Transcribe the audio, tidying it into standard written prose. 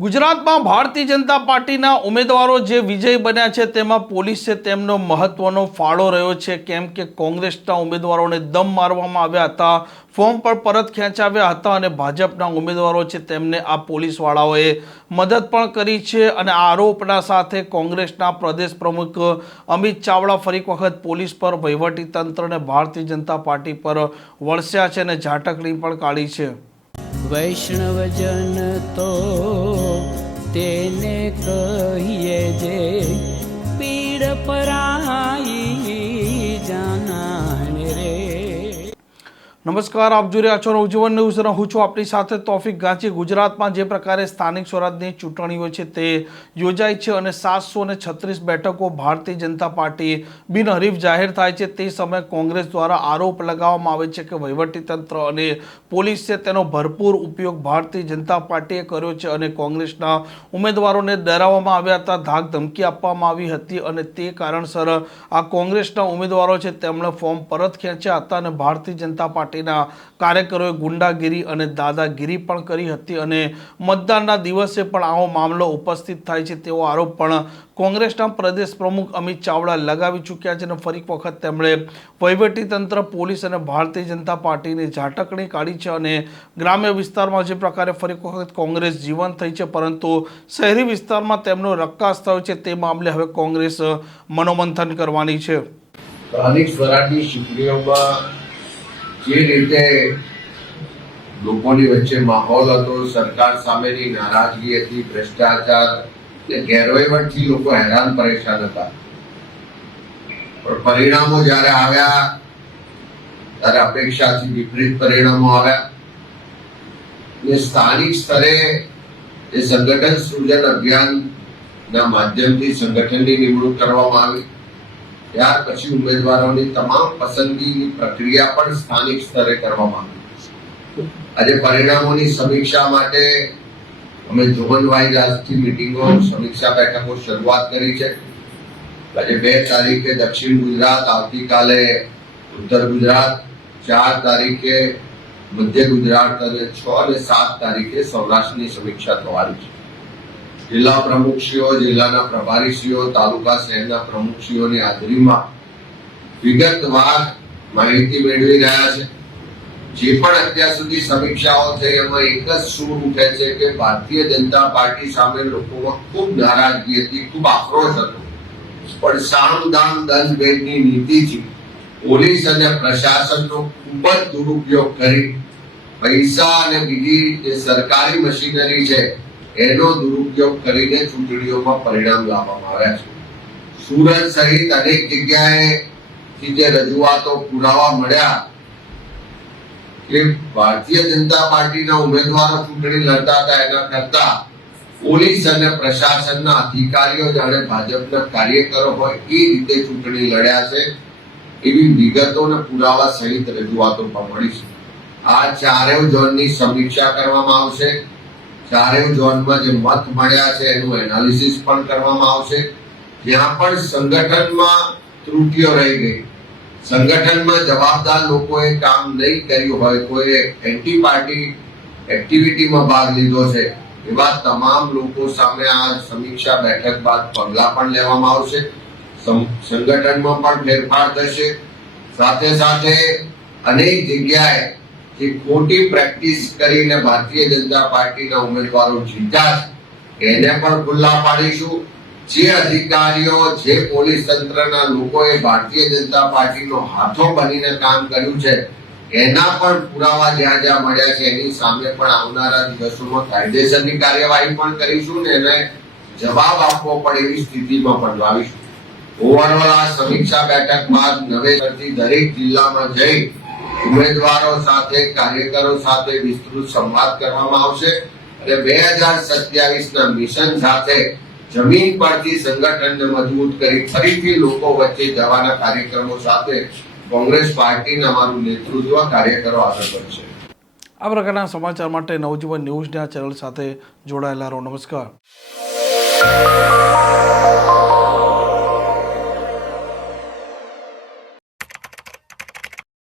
ગુજરાતમાં ભારતીય જનતા પાર્ટીના ઉમેદવારો જે વિજય બન્યા છે તેમાં પોલીસે તેમનો મહત્વનો ફાળો રહ્યો છે, કેમ કે કોંગ્રેસના ઉમેદવારોને દમ મારવામાં આવ્યા હતા, ફોર્મ પર પરત ખેંચાવ્યા હતા અને ભાજપના ઉમેદવારો છે તેમને આ પોલીસવાળાઓએ મદદ પણ કરી છે। અને આરોપના સાથે કોંગ્રેસના પ્રદેશ પ્રમુખ અમિત ચાવડા ફરી વખત પોલીસ પર, વહીવટીતંત્ર અને ભારતીય જનતા પાર્ટી પર વળસ્યા છે અને ઝાટકણી પણ કાઢી છે। વૈષ્ણવજન તો તેને કહીએ જે પીડ પરાઈ જાનાને રે। નમસ્કાર, આપ જોઈ રહ્યા છો નવજીવન ન્યૂઝ અને હું છું આપની સાથે તોફિક ગાંચી। ગુજરાતમાં જે પ્રકારે સ્થાનિક સ્વરાજની ચૂંટણીઓ છે તે યોજાઈ છે અને 736 બેઠકો ભારતીય જનતા પાર્ટી બિનહરીફ જાહેર થાય છે, તે સમયે કોંગ્રેસ દ્વારા આરોપ લગાવવામાં આવે છે કે વહીવટીતંત્ર અને પોલીસ છે તેનો ભરપૂર ઉપયોગ ભારતીય જનતા પાર્ટીએ કર્યો છે અને કોંગ્રેસના ઉમેદવારોને ડરાવવામાં આવ્યા હતા, ધાક ધમકી આપવામાં આવી હતી અને તે કારણસર આ કોંગ્રેસના ઉમેદવારો છે તેમણે ફોર્મ પરત ખેંચ્યા હતા અને ભારતીય જનતા પાર્ટીના કાર્યકરોએ ગુંડાગીરી અને દાદાગીરી પણ કરી હતી અને મતદાનના દિવસે પણ આવો મામલો ઉપસ્થિત થાય છે તેવો આરોપ પણ કોંગ્રેસના પ્રદેશ પ્રમુખ અમિત ચાવડા લગાવી ચૂક્યા છે અને ફરી વખત તેમણે વહીવટીતંત્ર, પોલીસ અને ભારતીય જનતા પાર્ટીની ઝાટકણી કાઢી છે અને ગ્રામ્ય વિસ્તારમાં જે પ્રકારે ફરી વખત કોંગ્રેસ જીવંત થઈ છે, પરંતુ શહેરી વિસ્તારમાં તેમનો રક્કાસ થયો છે, તે મામલે હવે કોંગ્રેસ મનોમંથન કરવાની છે। સ્થાનિક સ્વરાજની ચૂંટણીઓમાં જે રીતે લોકોની વચ્ચે માહોલ હતો, સરકાર સામેની નારાજગી હતી, ભ્રષ્ટાચાર અને ગેરવહીવટથી લોકો હેરાન પરેશાન હતા, પણ પરિણામો જ્યારે આવ્યા ત્યારે અપેક્ષાથી વિપરીત પરિણામો આવ્યા અને સ્થાનિક સ્તરે જે સંગઠન સૃજન અભિયાનના માધ્યમથી સંગઠનની નિમણૂક કરવામાં આવી, ત્યાર પછી ઉમેદવારોની તમામ પસંદગીની પ્રક્રિયા પણ સ્થાનિક સ્તરે કરવામાં આવી। આજે પરિણામોની સમીક્ષા માટે અમે ઝોન વાઇઝ આજથી મિટિંગો, સમીક્ષા બેઠકો શરૂઆત કરી છે। આજે 2 તારીખે દક્ષિણ ગુજરાત, આવતીકાલે ઉત્તર ગુજરાત, 4 તારીખે મધ્ય ગુજરાત અને 6 અને 7 તારીખે સૌરાષ્ટ્રની સમીક્ષા થવાની છે। જિલ્લા પ્રમુખશ્રીઓ, જિલ્લાના પ્રભારીશ્રીઓ, તાલુકા શહેરના પ્રમુખશ્રીઓની હાજરીમાં વિગતવાર માહિતી મેળવી રહ્યા છે। જે પણ અત્યાર સુધી સમીક્ષાઓ થઈ એમાં એક જ સૂર ઉઠે છે કે ભારતીય જનતા પાર્ટી સામે લોકોમાં ખૂબ નારાજગી હતી, ખૂબ આક્રોશ હતો, પણ સામ દામ દંડ ભેદની નીતિથી પોલીસ અને પ્રશાસનનો ખૂબ જ દુરુપયોગ કરી પૈસા અને બીજી જે સરકારી મશીનરી છે એનો દુરુપયોગ કરીને ચૂંટણીઓમાં પરિણામ લાવવામાં આવ્યા છે। સુરત સહિત અનેક જગ્યાએથી જે રજૂઆતો, પુરાવા મળ્યા કે ભારતીય જનતા પાર્ટીના ઉમેદવારો ચૂંટણી લડતા હતા એના કરતા પોલીસ અને પ્રશાસનના અધિકારીઓ જાણે ભાજપના કાર્યકરો હોય એ રીતે ચૂંટણી લડ્યા છે, એવી વિગતો અને પુરાવા સહિત રજૂઆતો પણ મળી છે। આ ચારેય ઝોનની સમીક્ષા કરવામાં આવશે। ચારેય ઝોનમાં જે મત મળ્યા છે એનું એનાલિસિસ પણ કરવામાં આવશે। જ્યાં પણ સંગઠનમાં ત્રુટિઓ રહી ગઈ, સંગઠનમાં જવાબદાર લોકોએ કામ નહીં કર્યું હોય, કોઈ એન્ટી પાર્ટી એક્ટિવિટીમાં ભાગ લીધો છે, એવા તમામ લોકો સામે આ સમીક્ષા બેઠક બાદ પગલાં પણ લેવામાં આવશે। સંગઠનમાં પણ ફેરફાર થશે। સાથે સાથે અનેક જગ્યાએ જે ખોટી પ્રેક્ટિસ કરીને ભારતીય જનતા પાર્ટીના ઉમેદવારો જીત્યા છે એને પણ ખુલ્લા પાડીશું। જે અધિકારીઓ, જે પોલીસ તંત્રના લોકોએ ભારતીય જનતા પાર્ટીનો હાથો બનીને કામ કર્યું છે એના પણ પુરાવા જ્યાં જ્યાં મળ્યા છે એની સામે પણ આવનારા દિવસોમાં કાયદેસરની કાર્યવાહી પણ કરીશું ને એને જવાબ આપવો પડે એવી સ્થિતિમાં પણ લાવીશું। ઓવરઓલ આ સમીક્ષા બેઠક બાદ નવેસરથી દરેક જિલ્લામાં જઈ ઉમેદવારો સાથે, કાર્યકરો સાથે વિસ્તૃત સંવાદ કરવામાં આવશે અને 2027ના મિશન સાથે જમીન પરથી સંગઠનને મજબૂત કરી ફરીથી લોકો વચ્ચે જવાના કાર્યક્રમો સાથે કોંગ્રેસ પાર્ટીના અમારું નેતૃત્વ, કાર્યકરો આગળ વધશે। આ પ્રકારના સમાચાર માટે નવજીવન ન્યૂઝના ચેનલ સાથે જોડાયેલા રહો। નમસ્કાર।